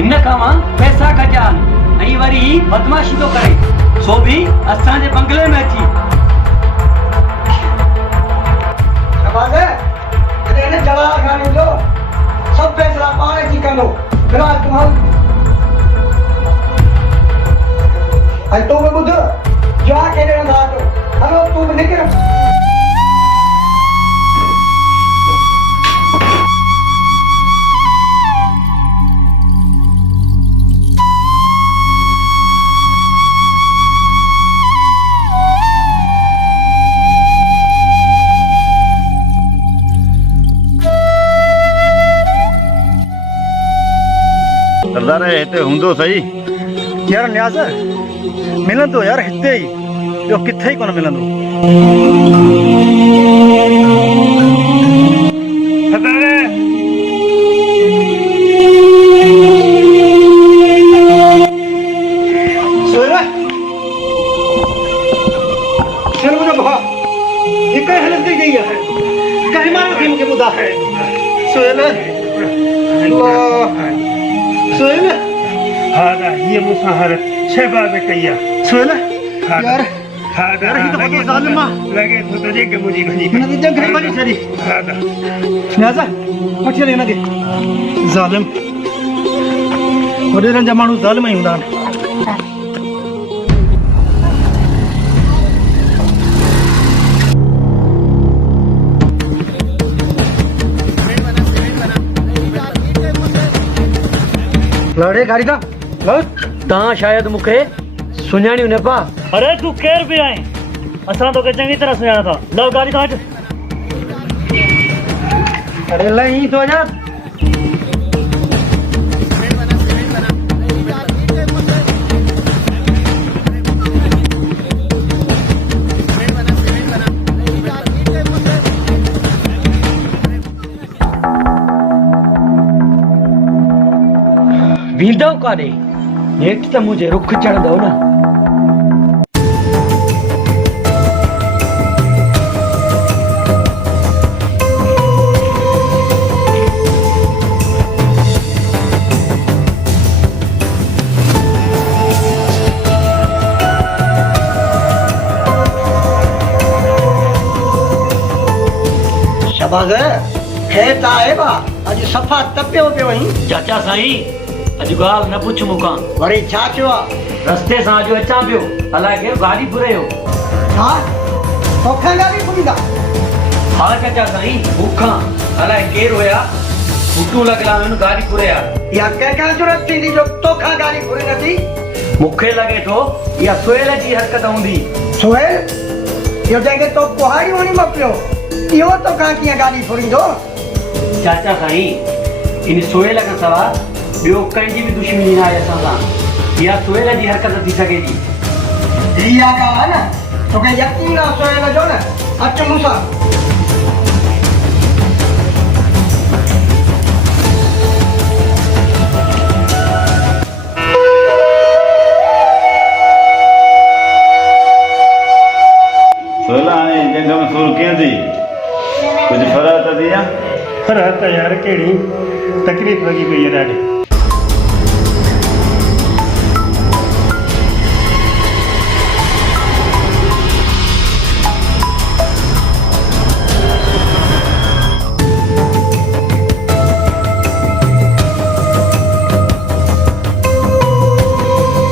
हिन खां पैसा कजा ऐं वरी बदमाशी तो करे, सो भी असांजे बंगले में अची। शाबाश है, इन्हें जवाब खाने दो, सब फैसला पाने की करो। फिलहाल तुम्हारा आई तो मैं बुध जो आके लेना था तो हेलो तू निकल। सरदार हिते हूंदो सही यार न्याज़ मिलंदो यार हिते ही, ॿियो किथे ही कोन मिलंदो। मुंहिंजो भाउ हिकु हालत थी गई आहे, कंहिं माण्हू खे मूंखे ॿुधाए सोहेल सोहेल। हाँ ये मुसा हर शहबाज कहिया सोहेल यार हाँ यार ही तो बहुत जालिम आहे। लगे तो तुझे के मुझे गनी हिन ते जंग खणी वञी छॾी। हाँ न्याज़ा वठी हल हिनखे। ज़ालिम वॾेरनि जा माण्हू ज़ालिम ई हूंदा आहिनि। लड़े गाड़ी का तव्हां शायद मूंखे सुञाणियो न पा। अरे तू केर भी आए असां तो के चंगी तरह सुञाणा था। लो गाड़ी तो हट। अरे लही तो जा वींदो काॾे, हेठि त मुंहिंजे रुख चढ़ंदो न। शाबाश है, खैर ता है बा, अज सफा तपियो पियो वहीं। चाचा साईं अॼु ॻाल्हि न पुछ मूंखां। वरी छा थियो आहे? रस्ते सां अॼु अचां पियो, अलाए केरु गाॾी घुरायो। छा तोखे गाॾी घुरींदा? हा चाचा साईं, मूंखां अलाए केरु हुया, फुटूं लॻियलु आहिनि, गाॾी घुराया। या कंहिंखां ज़रूरत थींदी जो तोखां गाॾी घुरी नथी? मूंखे लॻे थो इहा सुहेल जी हरकत हूंदी। सोहेल इहो जंहिंखे तो कुहाड़ी वणी मोकिलियो, इहो तोखां कीअं गाॾी घुरींदो? चाचा साईं, इन सुहेल खां सवाइ ॿियो कंहिंजी बि दुश्मनी न आहे असां सां। इहा सुहेल जी हरकत थी सघे थी। इहा ॻाल्हि आहे न, तोखे यकीन आहे सोहेल जो न? अच मूंसां। सोहेला हाणे जंग में सुर कीअं थी? कुझु फ़र्क़ु त थी आहे? पर यार केड़ी तकलीफ लगी पई है ॾाढी।